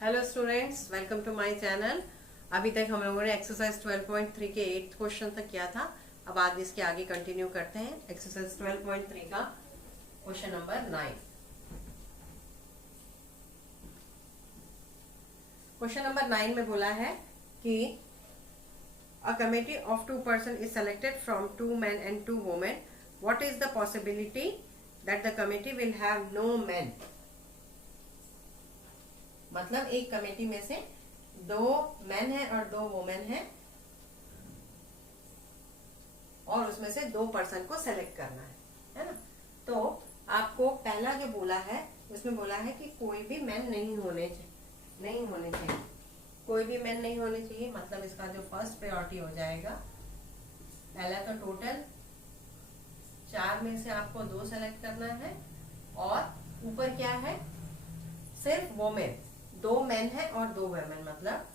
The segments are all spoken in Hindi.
Hello students, welcome to my channel. अभी तक हम लोगों ने एक्सरसाइज 12.3 के 8th क्वेश्चन तक किया था। अब आज इसके आगे कंटिन्यू करते हैं। एक्सरसाइज 12.3 का क्वेश्चन नंबर 9। क्वेश्चन नंबर 9 में बोला है कि a committee of 2 person is selected from 2 men and 2 women. What is the possibility that the committee will have no men? मतलब एक कमेटी में से 2 मैन है और 2 वुमेन है और उसमें से 2 पर्सन को सेलेक्ट करना है ना। तो आपको पहला जो बोला है उसमें बोला है कि कोई भी मैन नहीं होने चाहिए। कोई भी मैन नहीं होने चाहिए, मतलब इसका जो फर्स्ट प्रायोरिटी हो जाएगा, पहला तो टोटल 4 में से आपको 2 सेलेक्ट करना है और ऊपर क्या है, सिर्फ वोमेन। 2 मैन है और 2 वुमेन, मतलब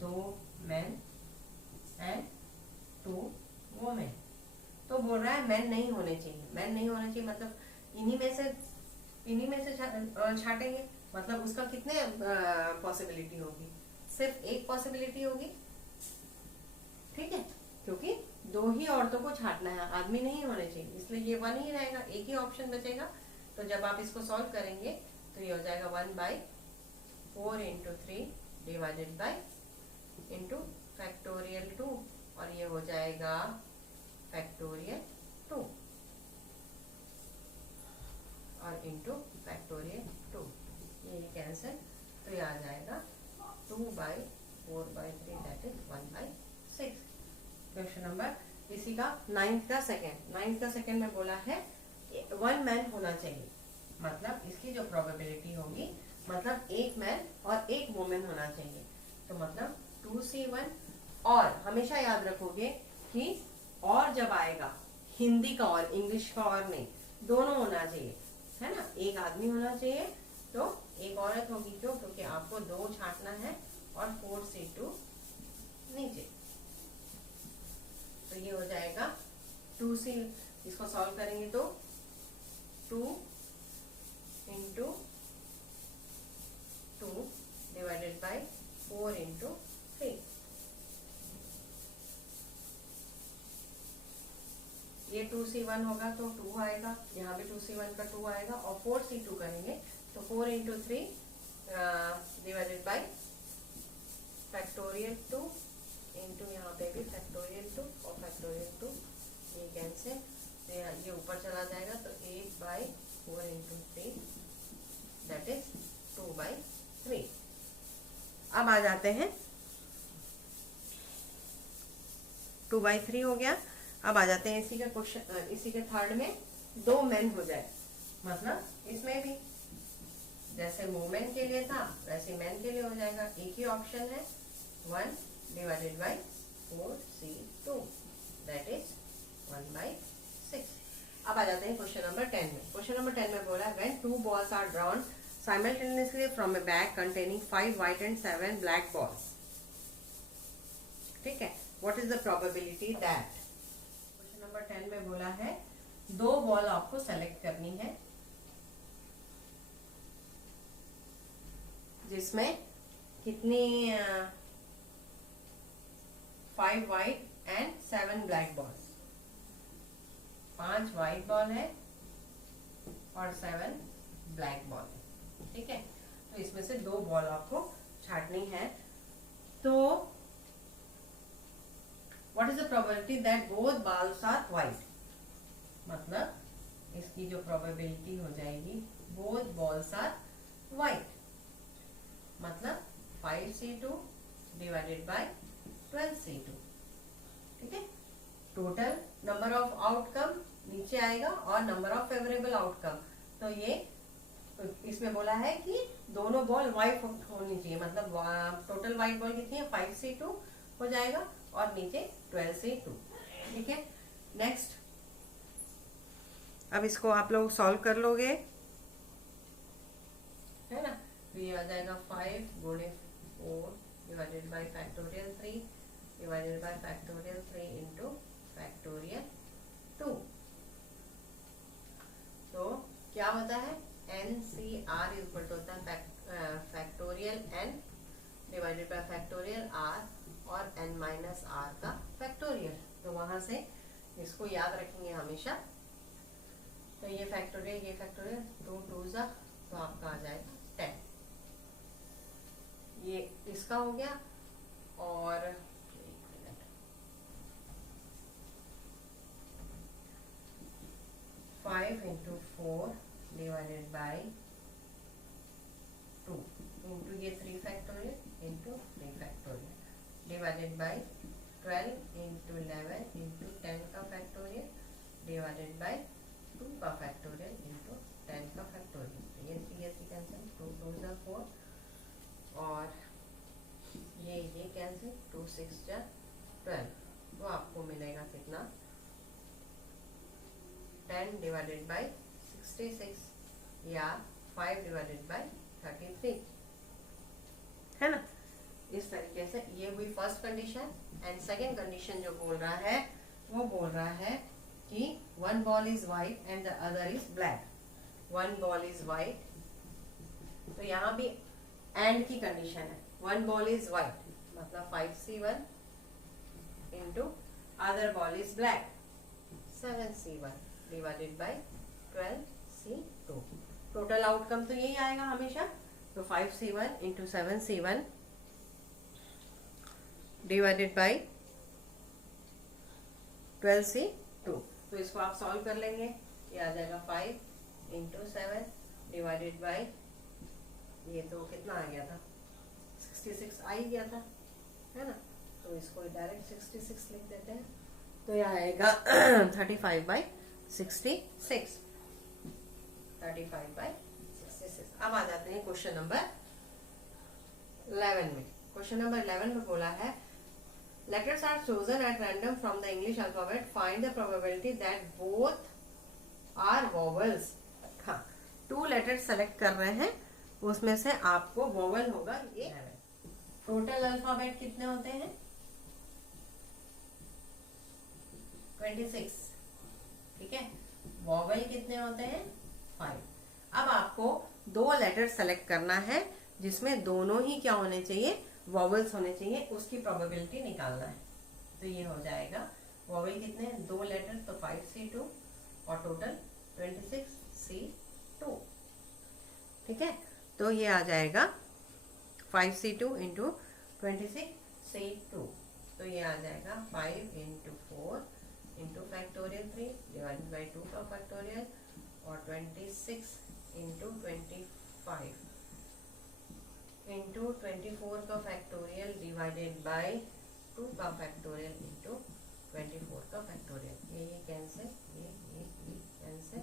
2 मैन एंड 2 वुमेन। तो बोल रहा है मैन नहीं होने चाहिए। मैन नहीं होने चाहिए मतलब इन्हीं में से छाटेंगे। मतलब उसका कितने पॉसिबिलिटी होगी? सिर्फ एक पॉसिबिलिटी होगी, ठीक है, क्योंकि 2 ही औरतों को छाटना है, आदमी नहीं होने चाहिए, इसलिए ये 1 ही रहेगा, एक ही ऑप्शन बचेगा। तो जब आप इसको सॉल्व करेंगे तो ये हो जाएगा 1/4 into 3 divided by into factorial 2 और ये हो जाएगा फैक्टोरियल 2 और इंटू फैक्टोरियल 2, ये कैंसिल, तो ये आ जाएगा 2/4/3 दैट इज 1/6। क्वेश्चन नंबर इसी का 9th का सेकेंड में बोला है 1 मैन होना चाहिए, मतलब इसकी जो प्रोबेबिलिटी होगी, मतलब 1 मैन और 1 वुमेन होना चाहिए। तो मतलब 2C1, और हमेशा याद रखोगे कि और जब आएगा हिंदी का और इंग्लिश का और नहीं, दोनों होना चाहिए, है ना। एक आदमी होना चाहिए तो एक औरत होगी, क्यों? क्योंकि आपको 2 छांटना है और 4C2 नीचे। तो ये हो जाएगा 2C, इसको सॉल्व करेंगे तो 2 इंटू 2 डिवाइडेड बाई 4 इंटू 3, ये 2C1 होगा तो 2 आएगा, यहाँ पे 2C1 का 2 आएगा और 4C2 करेंगे तो 4 into 3 divided by factorial 2 into यहाँ पे भी फैक्टोरियल 2 और फैक्टोरियल 2, ये कैंसिल, ये ऊपर चला जाएगा तो 8/4 इंटू 3 दैट इज 2/3। अब आ जाते हैं 2/3 हो गया। अब आ जाते हैं इसी का क्वेश्चन, इसी के थर्ड में 2 मैन हो जाए, मतलब इसमें भी जैसे वुमेन के लिए था वैसे मैन के लिए हो जाएगा। एक ही ऑप्शन है 1 divided by 4C2 that is 1/6। अब आ जाते हैं क्वेश्चन नंबर 10 में। क्वेश्चन नंबर 10 में बोला when 2 balls are drawn simultaneously from a bag containing 5 white and 7 black balls, ठीक है, what is the probability that? Question number 10 में बोला है 2 बॉल आपको सेलेक्ट करनी है जिसमें कितनी 5 white and 7 black balls, 5 white ball है और 7 ब्लैक बॉल है, ठीक है। तो इसमें से 2 बॉल आपको छाटनी है। तो what is the probability that both balls are white, मतलब इसकी जो प्रोबेबिलिटी हो जाएगी बोथ बॉल्स आर व्हाइट, मतलब 5C2 डिवाइडेड बाय 12C2, ठीक है। टोटल नंबर ऑफ आउटकम नीचे आएगा और नंबर ऑफ फेवरेबल आउटकम, तो ये इसमें बोला है कि दोनों बॉल व्हाइट होनी चाहिए, मतलब टोटल व्हाइट बॉल कितनी है 5C2 हो जाएगा और नीचे 12C2, ठीक है। नेक्स्ट, अब इसको आप लोग सॉल्व कर लोगे, है ना। तो ये आ जाएगा 5 गुणे 4 divided by factorial 3 divided by factorial 3 into factorial 2। तो क्या होता है NCR इक्वल टू होता है फैक्टोरियल यहाँ से इसको याद रखेंगे हमेशा। तो ये फैक्टोरियल 2 2 जा, तो आपका आ जाएगा 10। ये इसका हो गया। और 5 into 4 divided by 2 into ये 3 factorial into 3 factorial divided by 12 into 11 into 10 का फैक्टोरियल divided by 2 का फैक्टोरियल into 10 का फैक्टोरियल। ये 3 कैंसिल, 2 2 जा 4, और ये कैंसिल, 2 6 जा 12। तो आपको मिलेगा कितना? 10 डिवाइडेड बाई 66 या 5 डिवाइडेड बाई 33, है ना। इस तरीके से ये हुई first condition. And second condition जो बोल रहा है वो बोल रहा है कि one ball is white and the other is black. one ball is white, तो यहाँ भी एंड की कंडीशन है। one ball is white मतलब 5C1 into other ball is black 7C1 divided by 12C2। Total outcome तो यही आएगा हमेशा। तो 5C1 into 7C1 divided by 12C2। तो इसको आप सॉल्व कर लेंगे, ये आ जाएगा 5 into 7 डिवाइडेड बाई, ये तो कितना आ गया था? 66 आ ही गया था, है ना। तो इसको डायरेक्ट 66 लिख देते हैं। तो यह आएगा 35/66। 35/66। अब आ जाते हैं क्वेश्चन नंबर 11 में। क्वेश्चन नंबर 11 में बोला है letters are chosen at random from the English alphabet. Find the probability that both are vowels. हाँ, 2 letters select कर रहे हैं, उसमें से आपको vowel होगा ये। टोटल अल्फाबेट कितने होते हैं? 26, ठीक है। वॉवल कितने होते हैं? 5। अब आपको 2 लेटर सेलेक्ट करना है जिसमें दोनों ही क्या होने चाहिए? वॉवल्स होने चाहिए। उसकी प्रोबेबिलिटी निकालना है। तो ये हो जाएगा वॉवल कितने? 2 लेटर, तो 5C2 और टोटल 26C2, ठीक है। तो ये आ जाएगा 5C2 इंटू 26C2। तो ये आ जाएगा 5 into 4 into factorial 3 divided by 2 का फैक्टोरियल, और 26 इंटू 25 इंटू 24 का फैक्टोरियल डिवाइडेड बाई 2 का फैक्टोरियल इंटू 24 का फैक्टोरियल। ये कैंसिल, ये कैंसिल,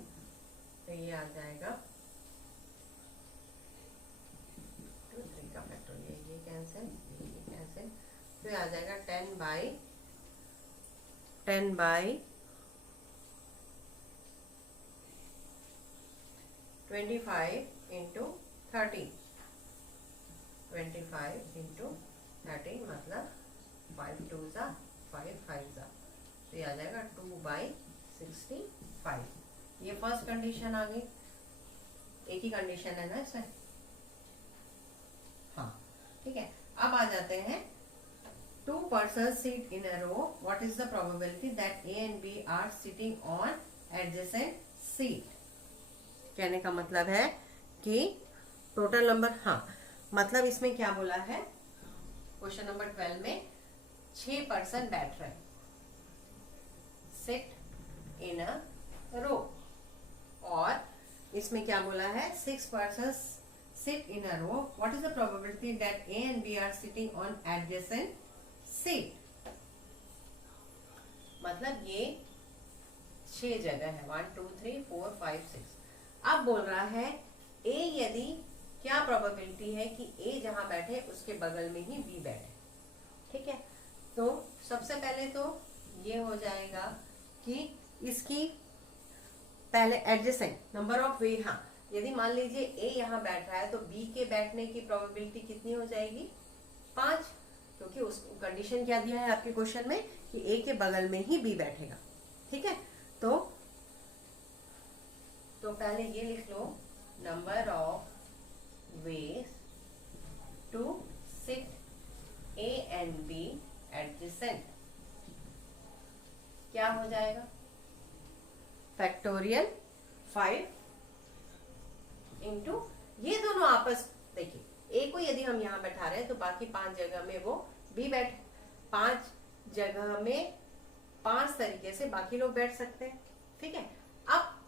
तो ये आ जाएगा 2 3 का फैक्टोरियल, ये कैंसिल, ये कैंसिल, तो ये आ जाएगा 10 बाई 25 इंटू 30। 25 इंटू 30 मतलब 5 2 जा 5 5 जा, तो ये आ जाएगा 2/65। ये फर्स्ट कंडीशन आ गई। एक ही कंडीशन है ना इसमें, हाँ, ठीक है। अब आ जाते हैं 2 persons sit in a row. What is the probability that A and B are sitting on adjacent seat? कहने का मतलब है कि टोटल नंबर, हाँ, मतलब इसमें क्या बोला है? क्वेश्चन नंबर 12 में 6 पर्सन बैठ रहे, सिट इन अ रो, और इसमें क्या बोला है? 6 person sit in a row. What is the probability that A and B are sitting on adjacent seat? मतलब ये 6 जगह है, 1 2 3 4 5 6। अब बोल रहा है ए, यदि क्या प्रोबेबिलिटी है कि ए जहां बैठे उसके बगल में ही बी बैठे, ठीक है। तो सबसे पहले तो ये हो जाएगा कि इसकी पहले एडजेसेंट नंबर ऑफ वे, हाँ, यदि मान लीजिए ए यहाँ बैठ रहा है तो बी के बैठने की प्रोबेबिलिटी कितनी हो जाएगी? 5, क्योंकि उस कंडीशन क्या दिया है आपके क्वेश्चन में कि ए के बगल में ही बी बैठेगा, ठीक है। तो पहले ये लिख लो, number of ways to sit A and B adjacent, factorial 5 into, ये दोनों आपस, देखिए ए को यदि हम यहाँ बैठा रहे हैं तो बाकी 5 जगह में वो बी बैठ, 5 जगह में 5 तरीके से बाकी लोग बैठ सकते हैं। ठीक है, अब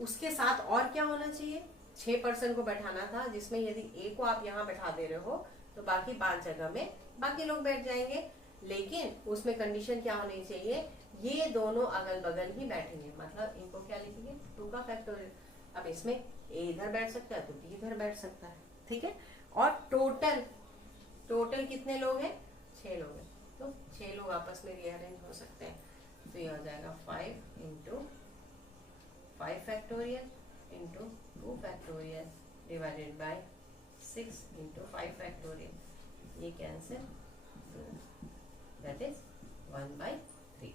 उसके साथ और क्या होना चाहिए, 6 पर्सन को बैठाना था, जिसमें यदि ए को आप यहाँ बैठा दे रहे हो तो बाकी 5 जगह में बाकी लोग बैठ जाएंगे, लेकिन उसमें कंडीशन क्या होनी चाहिए, ये दोनों अगल बगल ही बैठेंगे, मतलब इनको क्या लिखेंगे 2 का फैक्टोरियल। अब इसमें ए इधर बैठ सकता है तो बी इधर बैठ सकता है। ठीक है, और टोटल कितने लोग हैं, 6 लोग हैं, तो 6 लोग आपस में रीअरेंज हो सकते हैं। तो ये हो जाएगा 5 into 5 factorial into 2 factorial divided by 6 into 5 factorial, ये कैंसिल, दैट इज 1/3।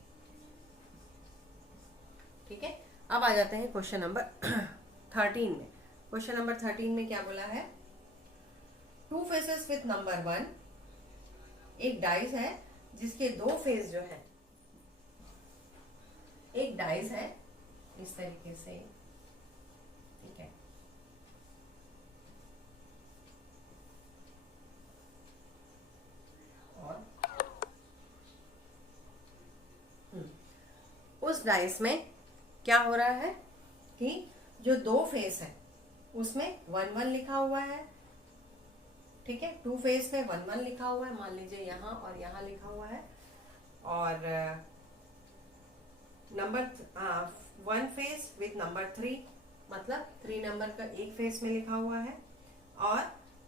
ठीक है, अब आ जाते हैं क्वेश्चन नंबर 13 में। क्वेश्चन नंबर 13 में क्या बोला है, 2 फेसेस विथ नंबर 1, एक डाइस है जिसके 2 फेस जो है, एक डाइस है इस तरीके से, ठीक है, और उस डाइस में क्या हो रहा है कि जो 2 फेस है उसमें 1-1 लिखा हुआ है। ठीक है, 2 फेस में 1-1 लिखा हुआ है, मान लीजिए यहाँ और यहाँ लिखा हुआ है, और नंबर 1 फेस विथ नंबर 3, मतलब 3 नंबर का एक फेस में लिखा हुआ है, और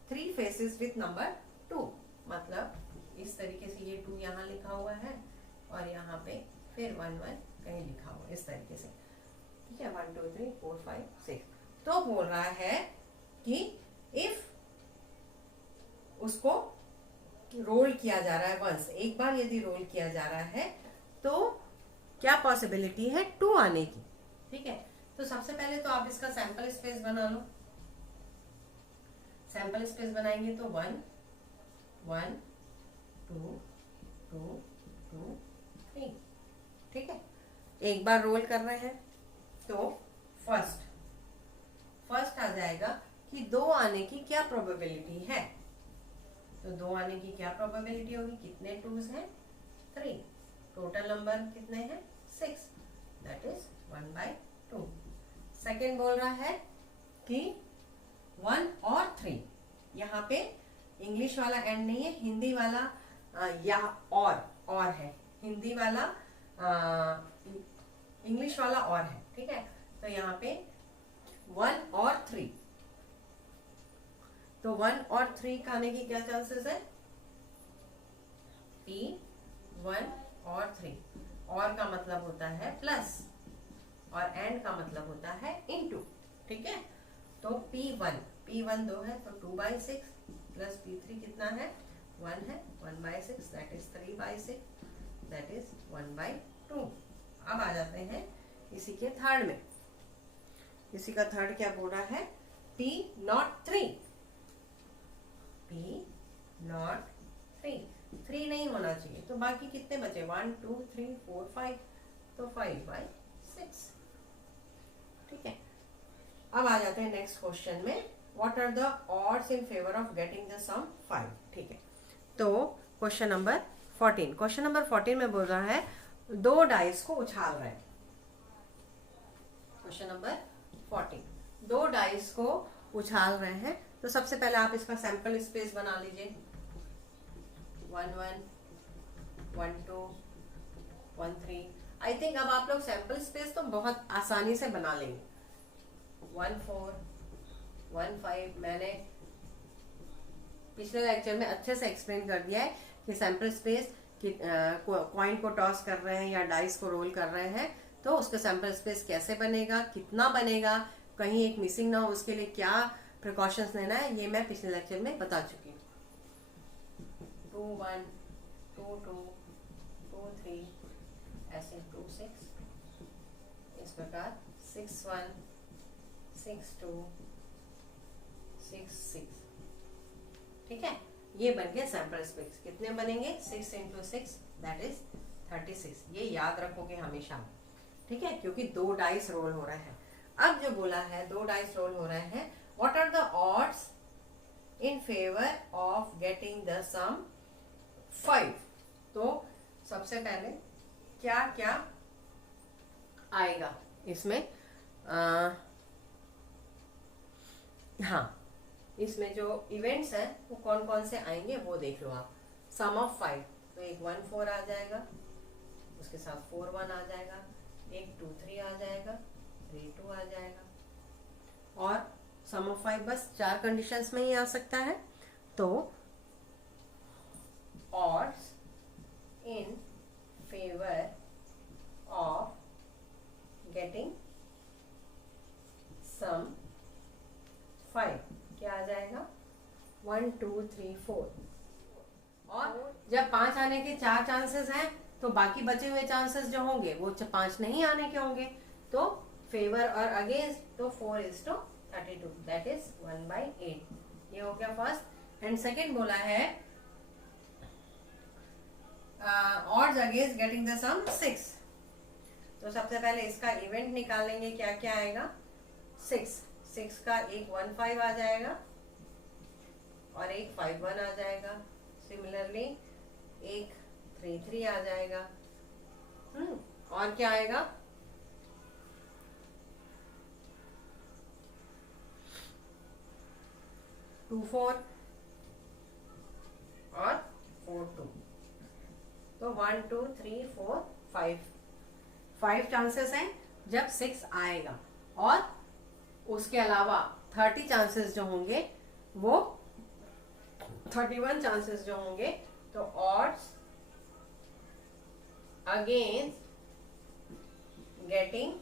3 फेसेस विथ नंबर 2, मतलब इस तरीके से ये 2 यहाँ लिखा हुआ है और यहाँ पे फिर 1-1 कहीं लिखा हुआ है इस तरीके से। ठीक है, 1 2 3 4 5 6। तो बोल रहा है कि इफ उसको रोल किया जा रहा है वंस, एक बार यदि रोल किया जा रहा है तो क्या पॉसिबिलिटी है 2 आने की। ठीक है, तो सबसे पहले तो आप इसका सैंपल स्पेस बना लो। सैंपल स्पेस बनाएंगे तो 1 1 2 2 2 3। ठीक है, एक बार रोल कर रहे हैं तो फर्स्ट आ जाएगा कि 2 आने की क्या प्रोबेबिलिटी है, तो 2 आने की क्या प्रोबेबिलिटी होगी, कितने 2s हैं, 3, टोटल नंबर कितने हैं 6, दैट इज 1/2। सेकेंड बोल रहा है कि 1 और 3, यहाँ पे इंग्लिश वाला एंड नहीं है, हिंदी वाला या और है, हिंदी वाला इंग्लिश वाला और है। ठीक है, तो यहाँ पे 1 और 3, तो 1 और 3 का आने की क्या चांसेस है, P1 और 3, और का मतलब होता है प्लस और एंड का मतलब होता है इनटू। ठीक है, तो P1 2 है तो 2/6 प्लस P3 कितना है 1 है, 1/6 दैट इज 3/6, दैट इज 1/2। अब आ जाते हैं इसी के थर्ड में। इसी का थर्ड क्या बोल रहा है, P03 3 नहीं होना चाहिए, तो बाकी कितने बचे 1 2 3 4 5, तो 5/6। ठीक है, अब आ जाते हैं नेक्स्ट क्वेश्चन में, what are the odds in favour of getting the sum 5। ठीक है, तो क्वेश्चन नंबर 14 में बोल रहा है 2 डाइस को उछाल रहे हैं। क्वेश्चन नंबर 14, 2 डाइस को उछाल रहे हैं, तो सबसे पहले आप इसका सैंपल स्पेस बना लीजिए, 1 1 1 2 1 3। आई थिंक अब आप लोग सैंपल स्पेस तो बहुत आसानी से बना लेंगे। 1 4 1 5 मैंने पिछले लेक्चर में अच्छे से एक्सप्लेन कर दिया है कि सैंपल स्पेस कॉइन को टॉस कर रहे हैं या डाइस को रोल कर रहे हैं तो उसका सैंपल स्पेस कैसे बनेगा, कितना बनेगा, कहीं एक मिसिंग ना हो उसके लिए क्या प्रिकॉशंस लेना है, ये मैं पिछले लेक्चर में बता चुकी हूँ। 2 1 2 2 2 3 ऐसे 2 6, इस प्रकार 6 1 6 2 6 6। ठीक है, ये बन गया सैंपल स्पेस। कितने बनेंगे 6 × 6 दैट इज 36। ये याद रखोगे हमेशा। ठीक है, क्योंकि 2 डाइस रोल हो रहे हैं। अब जो बोला है 2 डाइस रोल हो रहे हैं, what are the odds in favour of getting the sum 5। तो सबसे पहले क्या क्या आएगा इसमें, हाँ, इसमें जो इवेंट्स हैं वो कौन कौन से आएंगे वो देख लो आप। सम ऑफ 5, तो एक 1 4 आ जाएगा, उसके साथ 4 1 आ जाएगा, एक 2 3 आ जाएगा, 3 2 आ जाएगा, और सम ऑफ 5 बस 4 कंडीशंस में ही आ सकता है। तो odds in favor of getting sum 5 क्या आ जाएगा, 1 2 3 4। और जब 5 आने के 4 चांसेस हैं तो बाकी बचे हुए चांसेस जो होंगे वो 5 नहीं आने के होंगे। तो फेवर और अगेंस्ट, तो 4:32, दैट इज 1/8। ये हो गया फर्स्ट। एंड सेकेंड बोला है odds against getting the sum 6। तो सबसे पहले इसका इवेंट निकाल लेंगे, क्या क्या आएगा। 6 का एक 1 5 आ जाएगा और एक 5 1 आ जाएगा। सिमिलरली एक 3 3 आ जाएगा। और क्या आएगा, 2 4 और 4 2। तो 1 2 3 4 5 चांसेस हैं जब 6 आएगा, और उसके अलावा 30 चांसेस जो होंगे वो 31 चांसेस जो होंगे। तो ऑड्स अगेंस्ट गेटिंग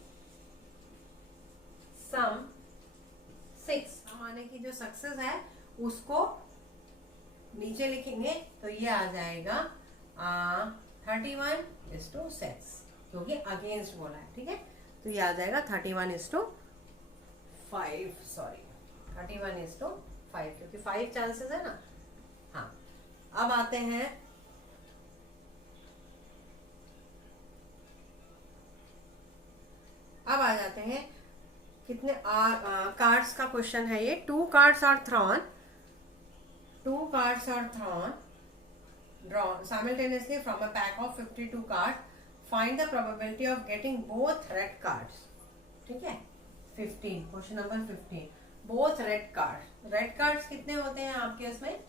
सम 6 आने की जो सक्सेस है उसको नीचे लिखेंगे, तो ये आ जाएगा 31:6, क्योंकि अगेंस्ट बोला है। ठीक है, तो ये आ जाएगा 31:5, सॉरी 31:5, क्योंकि 5 चांसेस है ना। हाँ, अब आते हैं अब आ जाते हैं कितने कार्ड्स का क्वेश्चन है ये। 2 cards are thrown, 2 cards are thrown drawn simultaneously from a pack of 52 cards. Find the probability of getting both red cards. ठीक है, 15, question number 15, both red cards. Red cards कितने होते हैं आपके उसमें,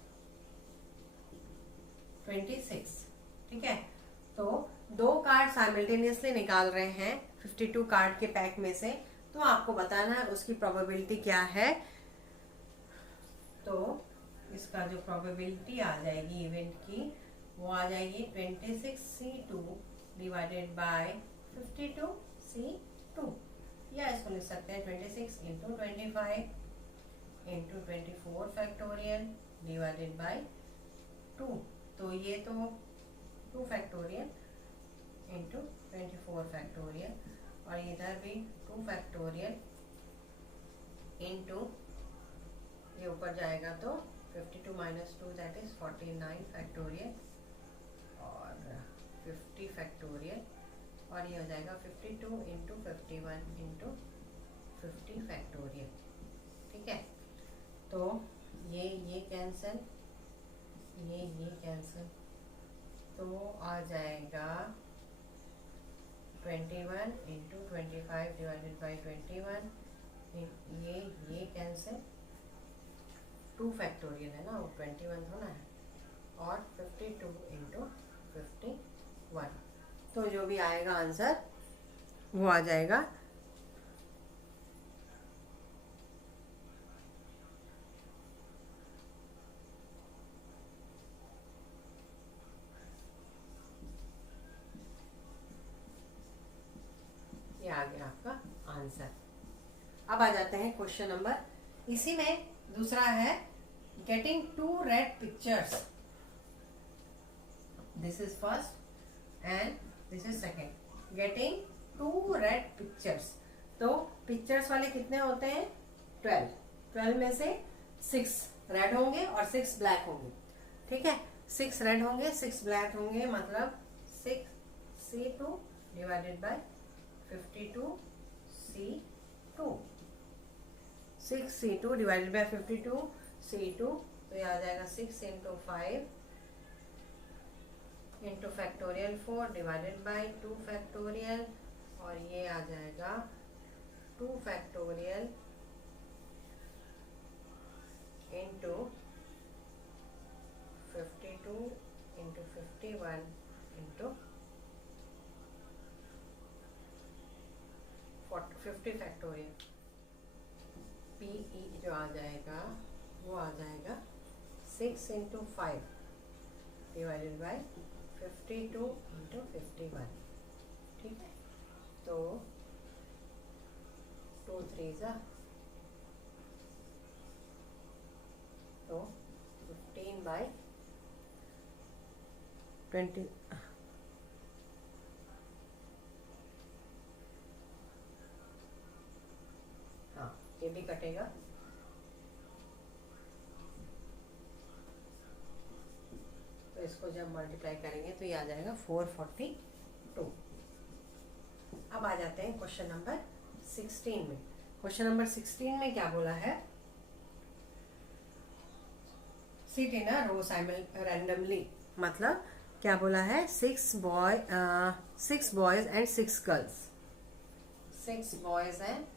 26। ठीक है, तो 2 कार्ड साइमल्टेनियसली निकाल रहे हैं 52 कार्ड के पैक में से, तो आपको बताना है उसकी प्रोबेबिलिटी क्या है। तो इसका जो प्रोबेबिलिटी आ जाएगी इवेंट की वो आ जाएगी 26C2 डिवाइडेड बाय 52C2, या इसको लिख सकते हैं 26 × 25 × 24 फैक्टोरियल डिवाइडेड बाय 2। तो ये तो 2 फैक्टोरियल × 24 फैक्टोरियल, और इधर भी 2 फैक्टोरियल इंटू ये ऊपर जाएगा तो 52 - 2 दैट इज 49 फैक्टोरियल और 50 फैक्टोरियल, और ये हो जाएगा 52 × 51 × 50 फैक्टोरियल। ठीक है, तो ये कैंसिल, ये कैंसिल, तो आ जाएगा 21 × 25 डिवाइडेड बाई 21, ये कैंसिल, 2 फैक्टोरियल है ना, वो 21 होना है, और 52 × 51। तो जो भी आएगा आंसर वो आ जाएगा ये आ गया आपका आंसर। अब आ जाते हैं क्वेश्चन नंबर, इसी में दूसरा है getting 2 red pictures. This is first and this is second. Getting 2 red pictures, तो पिक्चर्स वाले कितने होते हैं, 12 में से 6 रेड होंगे और 6 ब्लैक होंगे। ठीक है, 6 रेड होंगे 6 ब्लैक होंगे, मतलब 6C2 divided by 52C2, 6C2 divided by 52C2, तो ये आ जाएगा 6 into 5 into factorial 4 divided by 2 factorial, और ये आ जाएगा 2 factorial into 52 into 51 into 50 factorial. PE जो आ जाएगा वो आ जाएगा 6 इंटू 5 डिवाइडेड बाय 52 इंटू 51, ठीक है। तो 2 3 तो 15 बाय 20, हाँ ये भी कटेगा, तो इसको जब मल्टीप्लाई करेंगे तो ये आ जाएगा 442। अब आ जाते हैं क्वेश्चन नंबर 16 में। क्वेश्चन नंबर 16 में क्या बोला है, seat in a row randomly, मतलब क्या बोला है, 6 बॉयज एंड 6 गर्ल्स, 6 बॉयज हैं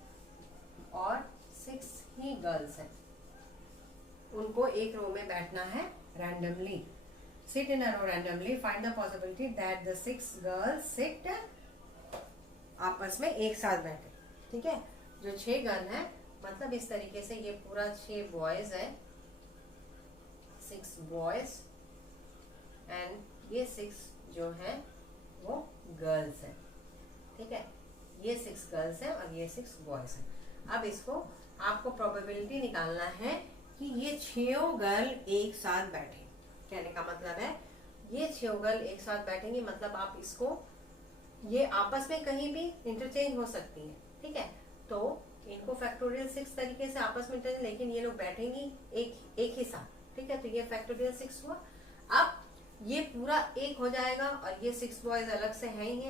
और 6 ही गर्ल्स हैं, उनको एक रो में बैठना है randomly. Sit in a row randomly, find the possibility that the 6 girls sit आपस में एक साथ बैठे, ठीक है। जो 6 गर्ल हैं, मतलब इस तरीके से ये पूरा 6 बॉयज है, 6 बॉयज एंड ये 6 जो है वो गर्ल्स है, ठीक है। ये 6 गर्ल्स है और ये 6 बॉयज है। अब इसको आपको प्रोबेबिलिटी निकालना है कि ये 6 गर्ल एक साथ बैठे, कहने का मतलब है ये 6 गर्ल एक साथ बैठेंगी, मतलब आप इसको, ये आपस में कहीं भी इंटरचेंज हो सकती है, ठीक है। तो इनको फैक्टोरियल 6 तरीके से आपस में इंटरचेंज, लेकिन ये लोग बैठेंगी एक ही साथ, ठीक है। तो ये फैक्टोरियल 6 हुआ। अब ये पूरा एक हो जाएगा और ये 6 बॉयज अलग से हैं ही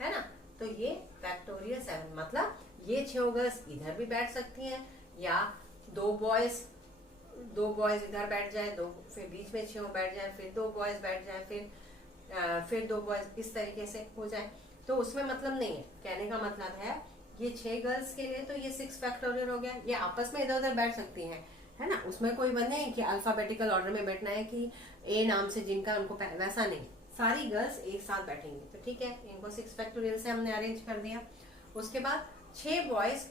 है ना, तो ये फैक्टोरियल 7, मतलब ये 6 गर्ल्स इधर भी बैठ सकती हैं, या 2 बॉयज इधर बैठ जाए, दो फिर बीच में 6 बैठ जाए, फिर 2 बॉयज बैठ जाए, फिर 2 बॉयज, इस तरीके से हो जाए, तो उसमें मतलब नहीं है। कहने का मतलब है ये 6 गर्ल्स के लिए तो ये 6 फैक्टोरियल हो गया, ये आपस में इधर उधर बैठ सकती हैं, है ना। उसमें कोई बंद नहीं कि अल्फाबेटिकल ऑर्डर में बैठना है कि ए नाम से जिनका उनको, वैसा नहीं, सारी गर्ल्स एक साथ बैठेंगी, तो ठीक है। इनको 6 फैक्टोरियल से हमने अरेंज कर दिया। उसके बाद 6 बॉयज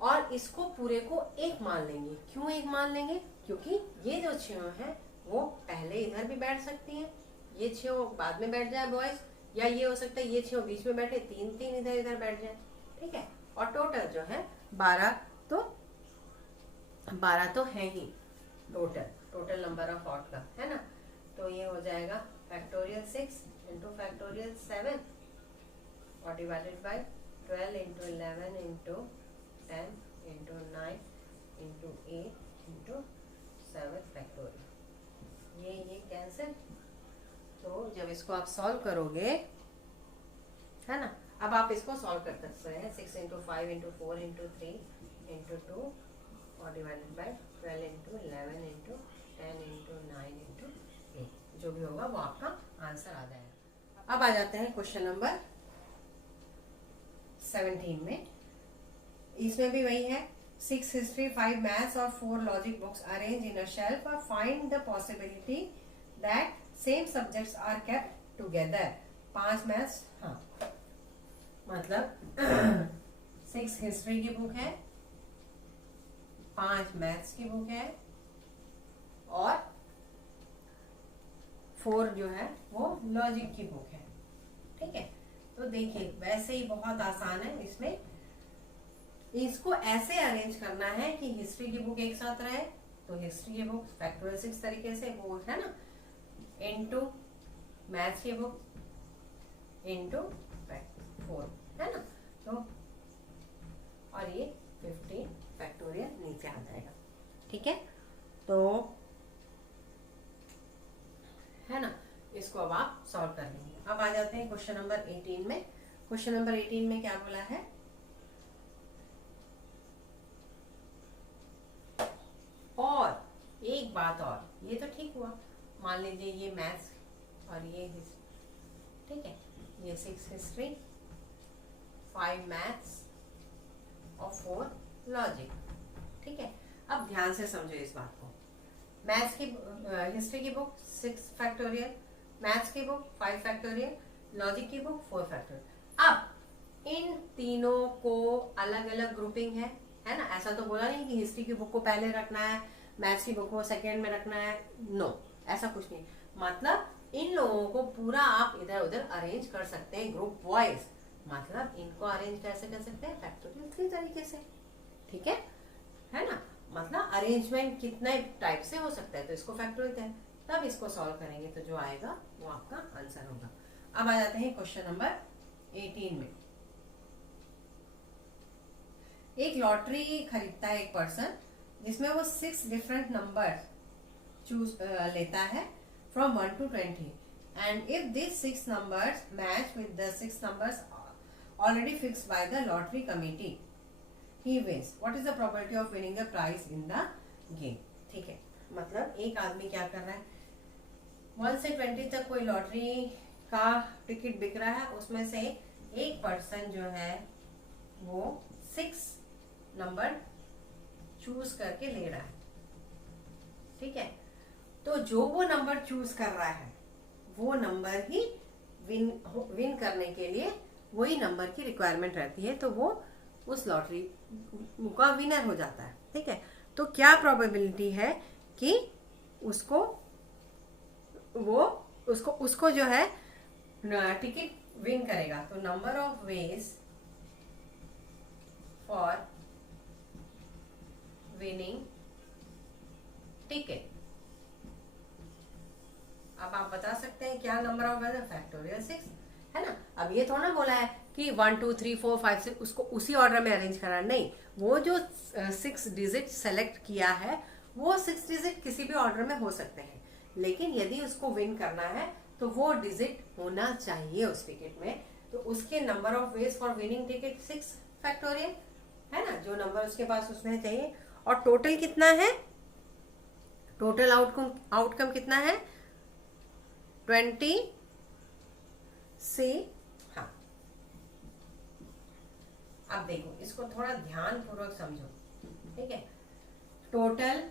और इसको पूरे को एक मान लेंगे। क्यों एक मान लेंगे, क्योंकि ये जो 6 हैं वो पहले इधर भी बैठ सकती हैं, ये 6 बाद में बैठ जाए बॉयज, या ये हो सकता है ये 6 बीच में बैठे, 3 इधर इधर बैठ जाए, ठीक है। और टोटल जो है 12 तो है ही टोटल नंबर ऑफ ऑड का, है ना। तो ये हो जाएगा फैक्टोरियल 6 इंटू फैक्टोरियल 7 और divided by 12 into 11 into 10 into 9 into 8 into 7 factorial. ये कैंसिल, तो जब इसको आप सॉल्व करोगे, है ना, अब आप इसको सॉल्व कर सकते हैं। 6 इंटू 5 इंटू 4 इंटू 3 इंटू 2 और divided by 12 into 11 into 10 into 9 into 8, जो भी होगा वो आपका आंसर आ जाएगा। अब आ जाते हैं क्वेश्चन नंबर 17 में। इसमें भी वही है, 6 हिस्ट्री, 5 मैथ्स और 4 logic books arrange in a shelf, find the possibility that same subjects are kept together. 5 maths, हाँ मतलब 6 हिस्ट्री की बुक है, 5 मैथ्स की बुक है और 4 जो है वो लॉजिक की बुक है, ठीक है। तो देखिए वैसे ही बहुत आसान है, इसमें इसको ऐसे अरेंज करना है कि हिस्ट्री की बुक एक साथ रहे, तो हिस्ट्री की बुक फैक्टोरियल 6 तरीके से वो है ना, इनटू मैथ्स की बुक इनटू 4, है ना। तो और ये 15 फैक्टोरियल नीचे आ जाएगा, ठीक है। तो है ना, इसको अब आप सॉल्व कर लेंगे। अब आ जाते हैं क्वेश्चन नंबर 18 में। क्वेश्चन नंबर 18 में क्या बोला है, और एक बात और, ये तो ठीक हुआ, मान लीजिए ये मैथ्स और ये ठीक है, ये 6 हिस्ट्री, 5 मैथ्स और 4 लॉजिक। ठीक है, अब ध्यान से समझो इस बात को। मैथ्स की हिस्ट्री की बुक 6 फैक्टोरियल, मैथ्स की बुक 5 फैक्टोरियल, लॉजिक की बुक 4 फैक्टोरियल। अब इन तीनों को अलग अलग ग्रुपिंग है ना, ऐसा तो बोला नहीं कि हिस्ट्री की बुक को पहले रखना है, मैथ्स की बुक को सेकेंड में रखना है, नो, ऐसा कुछ नहीं। मतलब इन लोगों को पूरा आप इधर उधर अरेंज कर सकते हैं ग्रुप वाइज। मतलब इनको अरेंज कैसे कर सकते हैं, फैक्टोरियल 3 तरीके से। ठीक है ना, मतलब अरेंजमेंट कितने टाइप से हो सकता है, तो इसको फैक्टोरियल है, तब इसको सॉल्व करेंगे तो जो आएगा वो आपका आंसर होगा। अब आ जाते हैं क्वेश्चन नंबर 18 में। एक लॉटरी खरीदता है एक पर्सन, जिसमें वो 6 डिफरेंट नंबर चूज लेता है from 1 to 20, and if these 6 numbers match with the 6 numbers already fixed by the lottery committee, he wins. What is the probability of winning the prize in the game? ठीक है, मतलब एक आदमी क्या कर रहा है, 1 से 20 तक कोई लॉटरी का टिकट बिक रहा है, उसमें से एक पर्सन जो है वो 6 नंबर चूज करके ले रहा है। ठीक है, तो जो वो नंबर चूज कर रहा है वो नंबर ही विन करने के लिए वही नंबर की रिक्वायरमेंट रहती है, तो वो उस लॉटरी का विनर हो जाता है। ठीक है, तो क्या प्रोबेबिलिटी है कि उसको जो है टिकट विन करेगा, तो number of ways for winning ticket. अब आप बता सकते हैं क्या नंबर ऑफ वेज, फैक्टोरियल 6 है ना। अब ये थोड़ा बोला है कि 1 2 3 4 5 6 उसको उसी ऑर्डर में अरेंज करना, नहीं, वो जो 6 डिजिट सेलेक्ट किया है वो 6 डिजिट किसी भी ऑर्डर में हो सकते हैं, लेकिन यदि उसको विन करना है तो वो डिजिट होना चाहिए उस टिकट में, तो उसके number of ways for winning ticket 6 factorial है ना, जो नंबर उसके पास उसमें चाहिए। और टोटल कितना है, टोटल आउटकम कितना है, 20 से। हाँ, अब देखो इसको थोड़ा ध्यान पूर्वक समझो। ठीक है, टोटल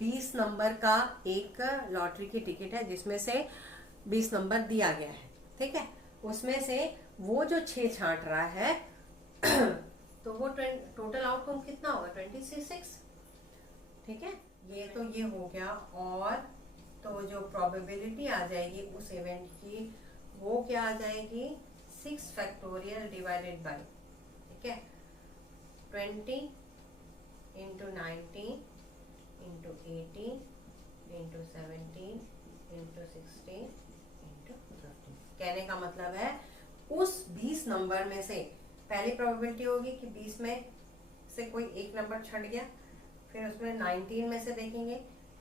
20 नंबर का एक लॉटरी की टिकट है, जिसमें से 20 नंबर दिया गया है। ठीक है, उसमें से वो जो 6 छांट रहा है तो वो टोटल आउटकम कितना होगा, 20 से 6। ठीक है, ये तो ये हो गया। और तो जो प्रोबेबिलिटी आ जाएगी उस इवेंट की वो क्या आ जाएगी, 6 फैक्टोरियल डिवाइडेड बाय, ठीक है, 20 into 19 into 18 into 17 into 16 into 15। कहने का मतलब है उस 20 नंबर में से पहली प्रोबेबिलिटी होगी कि 20 में से कोई एक नंबर छट गया, फिर उसमें 19 में से देखेंगे,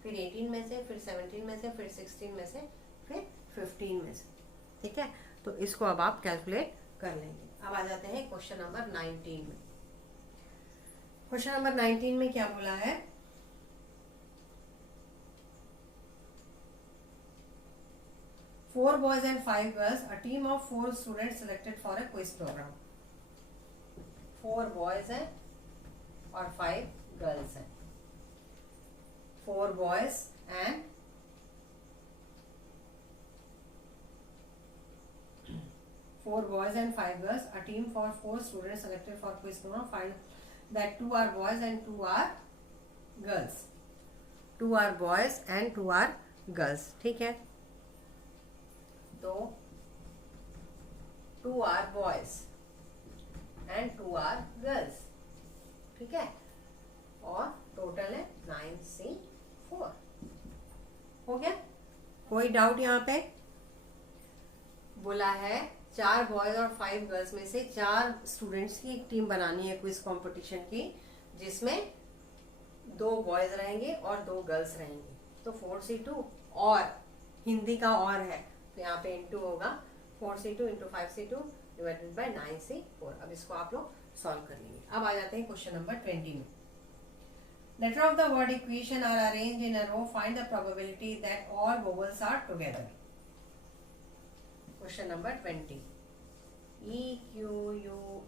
फिर 18 में से, फिर 17 में से, फिर 16 में से, फिर 15 में से। ठीक है, तो इसको अब आप कैलकुलेट कर लेंगे। अब आ जाते हैं क्वेश्चन नंबर 19 में। क्वेश्चन नंबर 19 में क्या बोला है, four boys and 5 girls, a team of 4 students selected for a quiz program. 4 boys हैं और 5 girls हैं। 4 boys and 5 girls, a team for 4 students selected for quiz program. Find that 2 are boys and 2 are girls. 2 are boys and 2 are girls. ठीक है, तो 2 are boys and 2 are girls। ठीक है, और टोटल है 9C4। हो गया, कोई डाउट यहाँ पे? बोला है 4 बॉयज और 5 गर्ल्स में से 4 स्टूडेंट्स की एक टीम बनानी है क्विज कंपटीशन की, जिसमें 2 बॉयज रहेंगे और 2 गर्ल्स रहेंगी। तो 4C2 और हिंदी का और है तो यहाँ पे इंटू होगा, 4C2 into 5C2 divided by 9C4। अब इसको आप लोग सॉल्व कर लेंगे। अब आ जाते हैं क्वेश्चन नंबर 20 में। Letter of the word equation are arranged in a row, find the probability that all vowels are together. Question number 20, EQUATION,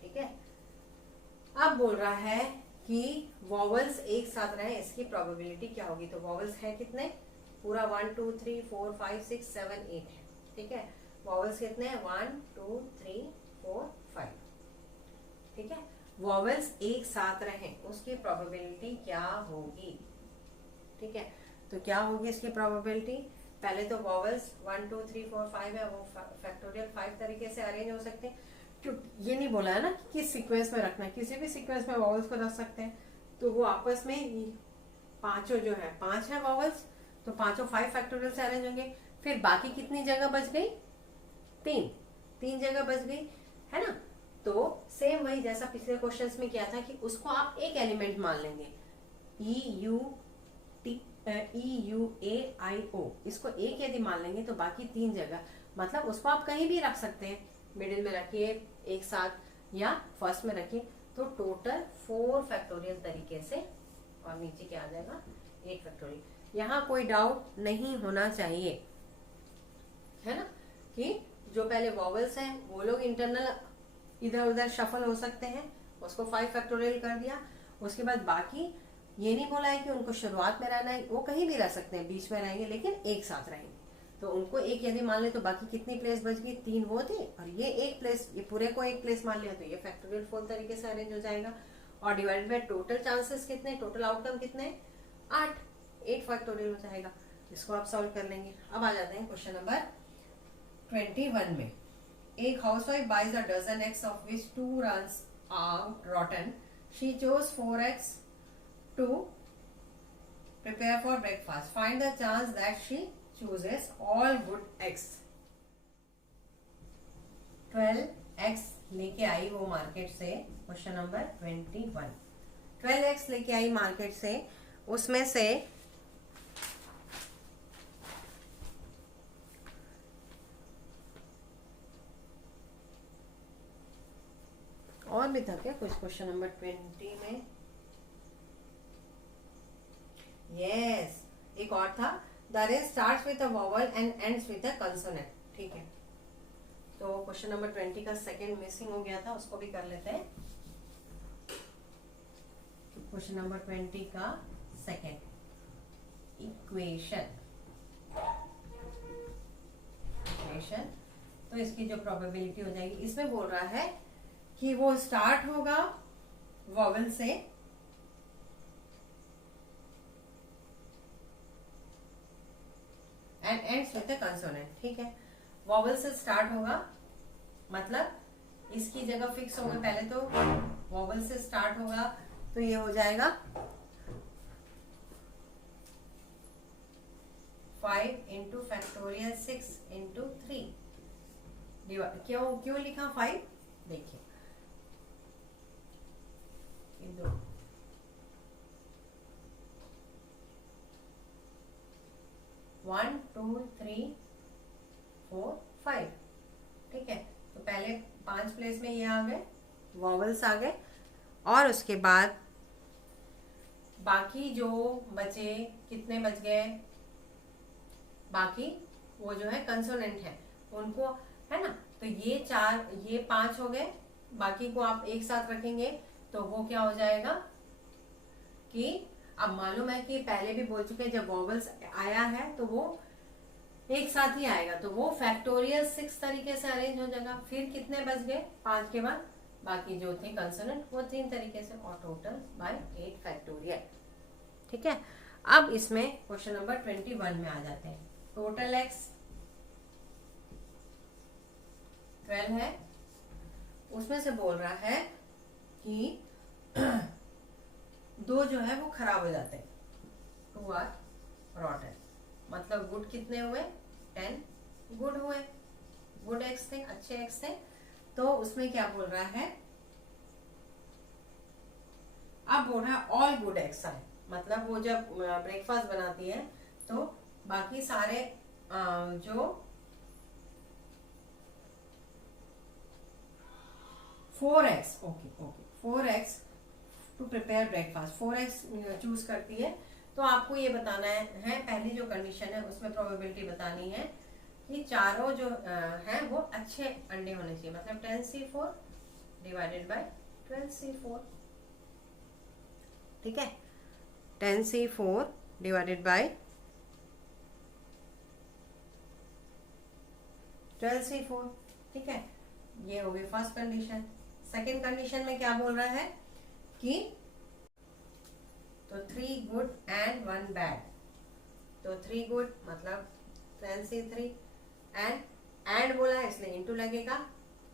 ठीक है। अब बोल रहा है कि वॉवल्स एक साथ रहे, इसकी प्रोबेबिलिटी क्या होगी। तो वॉवल्स है कितने, पूरा 1 2 3 4 5 6 7 8 है, ठीक है। वॉवल्स कितने हैं, 1 2 3 4 5, ठीक है। वॉवल्स एक साथ रहे, उसकी प्रोबेबिलिटी क्या होगी, ठीक है। तो क्या होगी इसकी प्रोबेबिलिटी, पहले तो वॉवल्स 1 2 3 4 5 है, वो फैक्टोरियल 5 तरीके से अरेंज हो सकते हैं। ये नहीं बोला है ना कि किस सीक्वेंस में रखना है, किसी भी सीक्वेंस में वॉवल्स को रख सकते हैं। तो वो आपस में पांचों जो है, 5 है वॉवल्स, तो पांचों 5 फैक्टोरियल से अरेंज होंगे। फिर बाकी कितनी जगह बच गई, 3 जगह बच गई, है ना। तो सेम वही जैसा पिछले क्वेश्चंस में किया था कि उसको आप एक एलिमेंट मान लेंगे, EUAIO, इसको एक यदि मान लेंगे तो बाकी 3 जगह, मतलब उसको आप कहीं भी रख सकते हैं, मिडिल में रखिए, एक साथ, या फर्स्ट में रखिए। तो टोटल 4 फैक्टोरियल तरीके से, और नीचे क्या आ जाएगा, 8 फैक्टोरियल। यहाँ कोई डाउट नहीं होना चाहिए, है ना, कि जो पहले वॉवल्स हैं वो लोग इंटरनल इधर उधर शफल हो सकते हैं, उसको 5 फैक्टोरियल कर दिया। उसके बाद बाकी ये नहीं बोला है कि उनको शुरुआत में रहना है, वो कहीं भी रह सकते हैं, बीच में रहेंगे, लेकिन एक साथ रहेंगे। तो उनको एक यदि मान ले तो बाकी कितनी प्लेस बच गई, 3 वो थे, और ये एक प्लेस, ये पूरे को एक प्लेस मान लिया, तो ये फैक्टोरियल 4 तरीके से अरेंज हो जाएगा। और डिवाइडेड बाय टोटल चांसेस कितने, टोटल आउटकम कितने, 8 फैक्टोरियल हो जाएगा। इसको आप सॉल्व कर लेंगे। अब आ जाते हैं क्वेश्चन नंबर 21 में। एक housewife buys a dozen eggs of which 2 runs out rotten. She chose 4 eggs to prepare for breakfast. Find the chance that she chooses all good eggs. 12 eggs लेके आई वो मार्केट से, क्वेश्चन नंबर 21। 12 eggs लेके आई मार्केट से, उसमें से और भी था क्या कुछ क्वेश्चन नंबर 20 में, यस, एक और था, the rest starts with a vowel and ends with a consonant, ठीक है। तो क्वेश्चन नंबर 20 का सेकंड मिसिंग हो गया था, उसको भी कर लेते हैं। क्वेश्चन नंबर 20 का सेकंड इक्वेशन, तो इसकी जो प्रोबेबिलिटी हो जाएगी, इसमें बोल रहा है कि वो स्टार्ट होगा वॉवल से, and ends with the consonant, ठीक है। वॉवल से स्टार्ट होगा, मतलब इसकी जगह फिक्स होगा, पहले तो वॉवल से स्टार्ट होगा, तो ये हो जाएगा 5 इंटू फैक्टोरियल 6 इंटू 3। क्यों लिखा 5, देखिए 1 2 3 4 5, ठीक है। तो पहले 5 प्लेस में ये आ गए, वॉवल्स आ गए, और उसके बाद बाकी जो बचे, कितने बच गए, बाकी वो जो है कंसोनेंट है उनको, है ना। तो ये 4, ये 5 हो गए, बाकी को आप एक साथ रखेंगे तो वो क्या हो जाएगा कि अब मालूम है कि पहले भी बोल चुके हैं, जब वॉवल्स आया है तो वो एक साथ ही आएगा, तो वो फैक्टोरियल 6 तरीके से अरेंज हो जाएगा। फिर कितने बच गए 5 के बाद, बाकी जो थे कंसोनेंट वो 3 तरीके से, और टोटल बाय 8 फैक्टोरियल, ठीक है। अब इसमें क्वेश्चन नंबर 21 में आ जाते हैं। टोटल एक्स 12 है, उसमें से बोल रहा है कि 2 जो है वो खराब हो जाते हैं, 2 आर रॉटन, मतलब गुड कितने हुए, 10 गुड हुए, गुड एग्स थे, अच्छे एग्स थे। तो उसमें क्या बोल रहा है, अब बोल रहा है ऑल गुड एग्स आए, मतलब वो जब ब्रेकफास्ट बनाती है तो बाकी सारे जो 4x, okay okay, 4x to prepare breakfast, 4x choose करती है। तो आपको ये बताना है पहली जो कंडीशन है उसमें प्रोबेबिलिटी बतानी है कि चारों जो हैं वो अच्छे अंडे होने चाहिए, मतलब 10C4 डिवाइडेड बाय 12C4, ठीक है, 10C4 डिवाइडेड बाय 12C4, ठीक है। ये हो गई फर्स्ट कंडीशन। सेकेंड कंडीशन में क्या बोल रहा है कि तो 3 गुड एंड 1 बैड, तो 3 गुड मतलब 10C3 एंड बोला है इसलिए इंटू लगेगा,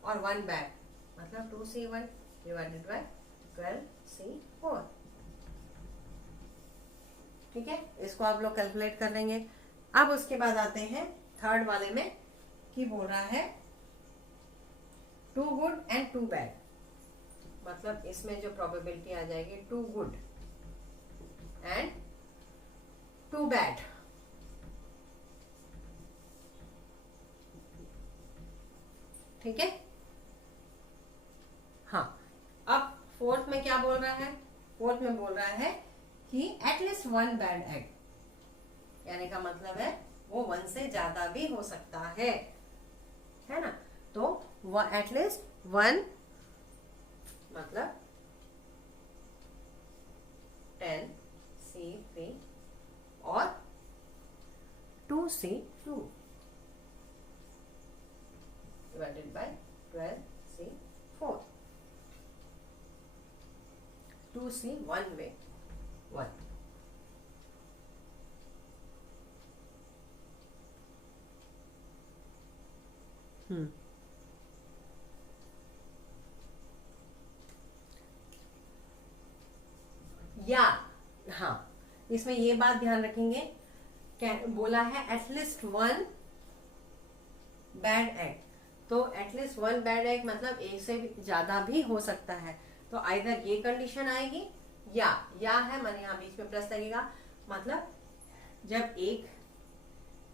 और 1 बैड मतलब 2C1 डिवाइडेड बाय 12C4, ठीक है। इसको आप लोग कैलकुलेट कर लेंगे। अब उसके बाद आते हैं थर्ड वाले में कि बोल रहा है 2 गुड एंड 2 बैड, मतलब इसमें जो प्रोबेबिलिटी आ जाएगी 2 गुड एंड 2 बैड, ठीक है। हाँ, अब फोर्थ में क्या बोल रहा है, फोर्थ में बोल रहा है कि एटलीस्ट 1 बैड एग, यानी का मतलब है वो 1 से ज्यादा भी हो सकता है ना। तो एटलीस्ट 1 मतलब 10C3 और 2C2 divided by 12C4, 2C 1 में 1, या हाँ, इसमें ये बात ध्यान रखेंगे, क्या बोला है एटलीस्ट 1 बैड एग, तो एटलीस्ट 1 बैड एग मतलब एक से ज्यादा भी हो सकता है। तो आइदर ये कंडीशन आएगी या है माने यहाँ बीच में प्लस लगेगा, मतलब जब एक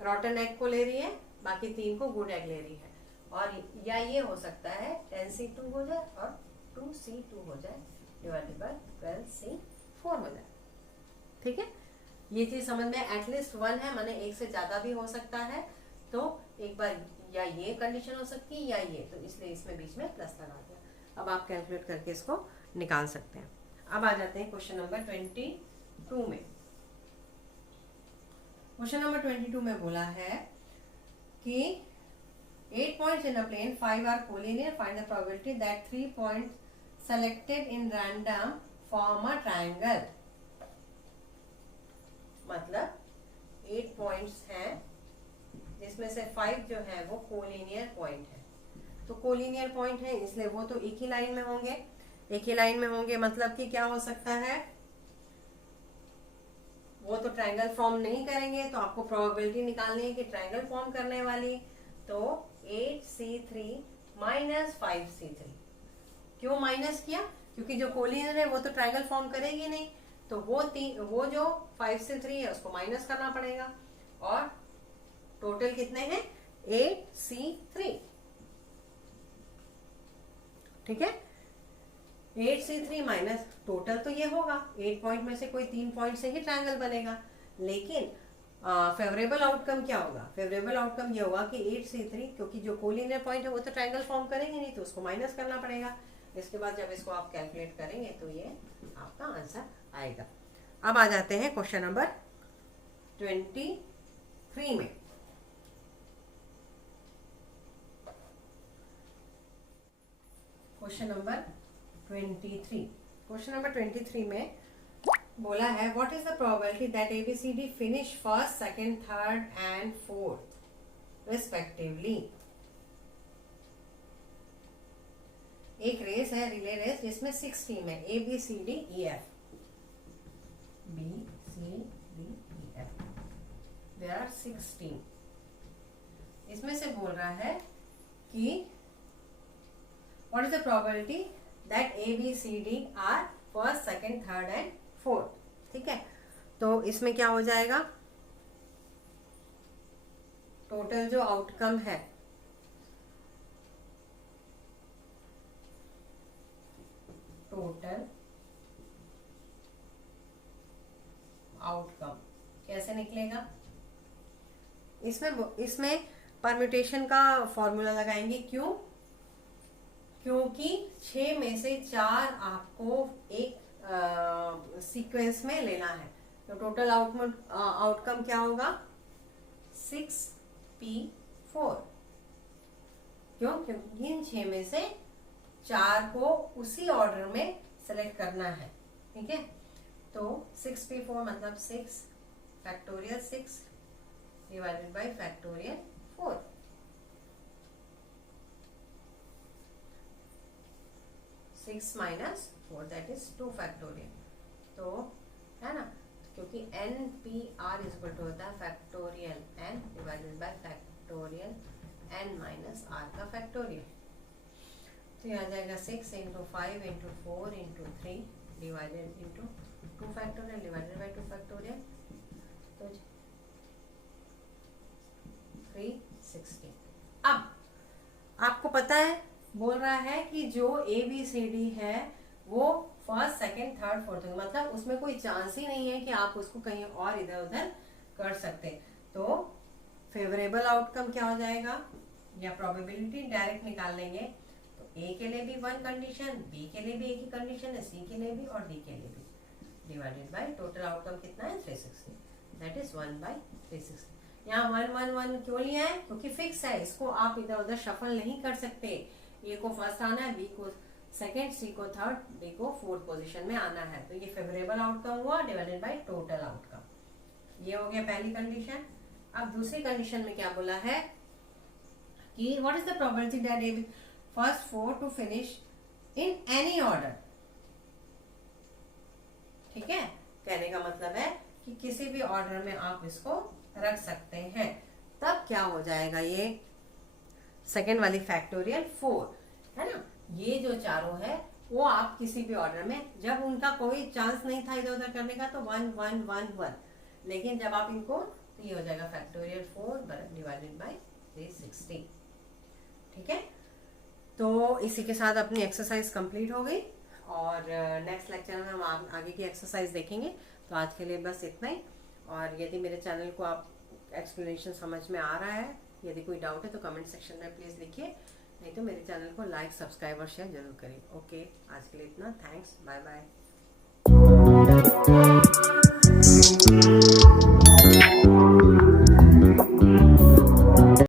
रॉटन एग को ले रही है बाकी 3 को गुड एग ले रही है, और या ये हो सकता है 10C2 हो जाए और 2C2 हो जाए डिवाइडेड बाय 12C4 हो जाए, ठीक है। ये चीज समझ में, एटलीस्ट 1 है माने एक से ज्यादा भी हो सकता है, तो एक बार या ये कंडीशन हो सकती है या ये, तो इसलिए इसमें बीच में प्लस लगा दिया। अब आप कैलकुलेट करके इसको निकाल सकते हैं। अब आ जाते हैं क्वेश्चन नंबर 22 में। क्वेश्चन नंबर 22 में बोला है कि 8 points in a plane, 5 are collinear, find the probability that 3 points selected in random form a triangle, मतलब 8 पॉइंट्स हैं जिसमें से 5 जो है वो कोलिनियर पॉइंट है। तो कोलिनियर पॉइंट है इसलिए वो तो एक ही लाइन में होंगे, एक ही लाइन में होंगे, मतलब कि क्या हो सकता है, वो तो ट्रायंगल फॉर्म नहीं करेंगे, तो आपको प्रोबेबिलिटी निकालनी है कि ट्रायंगल फॉर्म करने वाली, तो 8C3 माइनस 5C3। क्यों माइनस किया, क्योंकि जो कोलिनियर है वो तो ट्रायंगल फॉर्म करेगी नहीं, तो वो जो 5C3 है उसको माइनस करना पड़ेगा, और टोटल कितने हैं 8C3, ठीक है। 8C3 माइनस टोटल तो ये होगा 8 पॉइंट में से कोई 3 पॉइंट से ही ट्रायंगल बनेगा, लेकिन फेवरेबल आउटकम क्या होगा, फेवरेबल आउटकम ये होगा कि 8C3, क्योंकि जो कोलिनियर पॉइंट है वो तो ट्रायंगल फॉर्म करेंगे नहीं, तो उसको माइनस करना पड़ेगा। इसके बाद जब इसको आप कैलकुलेट करेंगे तो ये आपका आंसर आएगा। अब आ जाते हैं क्वेश्चन नंबर 23 में। क्वेश्चन नंबर 23, क्वेश्चन नंबर 23 में बोला है what is the probability that ABCD finish first, second, third and fourth respectively. एक रेस है, रिले रेस, जिसमें 6 टीम है, ABCDEF, BCDEF, there are 6 team. इसमें से बोल रहा है कि what is the probability that ABCD are first, second, third and fourth, ठीक है। तो इसमें क्या हो जाएगा, टोटल जो आउटकम है टोटल आउटकम कैसे निकलेगा? इसमें परम्यूटेशन का फॉर्मूला लगाएंगे। क्यों? क्योंकि 6 में से 4 आपको एक सीक्वेंस में लेना है, तो टोटल आउटकम क्या होगा? 6p4। क्यों? क्योंकि इन 6 में से 4 को उसी ऑर्डर में सेलेक्ट करना है। ठीक है, तो 6p4 मतलब 6 factorial 6 divided by factorial 4। Six minus 4 that is 2 factorial. तो है ना, क्योंकि NPR इज इक्वल टू होता है factorial n divided by factorial n minus r का फैक्टोरियल। तो ये आ जाएगा 6 into 5 into 4 into 3 divided into 2 factorial divided by 2 factorial, तो 360। अब आपको पता है, बोल रहा है कि जो ABCD है वो फर्स्ट सेकंड थर्ड फोर्थ, मतलब उसमें कोई चांस ही नहीं है कि आप उसको कहीं और इधर उधर कर सकते। तो फेवरेबल आउटकम क्या हो जाएगा, या प्रोबेबिलिटी डायरेक्ट निकाल लेंगे। तो A के लिए भी 1 कंडीशन, B के लिए भी एक ही कंडीशन है, C के लिए भी और D के लिए भी, डिवाइडेड बाय टोटल आउटकम कितना है 360, दैट इज 1/360। यहाँ 1 1 1 क्यों लिया है? क्योंकि फिक्स है, इसको आप इधर उधर शफल नहीं कर सकते। A को फर्स्ट आना है, B को सेकेंड, C को थर्ड, D को फोर्थ पोजीशन में आना है। तो ये फेवरेबल आउटकम हुआ डिवाइडेड बाय टोटल आउटकम। ये हो गया पहली कंडीशन। अब दूसरी कंडीशन में क्या बोला है कि what is the probability that first 4 to finish in any order. ठीक है, कहने का मतलब है कि किसी भी ऑर्डर में आप इसको रख सकते हैं। तब क्या हो जाएगा, ये सेकेंड वाली फैक्टोरियल 4 है ना, ये जो चारों है वो आप किसी भी ऑर्डर में, जब उनका कोई चांस नहीं था इधर उधर करने का तो 1 1 1 1, लेकिन जब आप इनको, तो ये हो जाएगा फैक्टोरियल 4 डिवाइडेड बाय 360। ठीक है, तो इसी के साथ अपनी एक्सरसाइज कंप्लीट हो गई और नेक्स्ट लेक्चर में हम आगे की एक्सरसाइज देखेंगे। तो आज के लिए बस इतना ही। और यदि मेरे चैनल को आप एक्सप्लेनेशन समझ में आ रहा है, यदि कोई डाउट है तो कमेंट सेक्शन में प्लीज़ लिखिए, नहीं तो मेरे चैनल को लाइक सब्सक्राइब और शेयर जरूर करिए। ओके, आज के लिए इतना। Thanks, bye bye.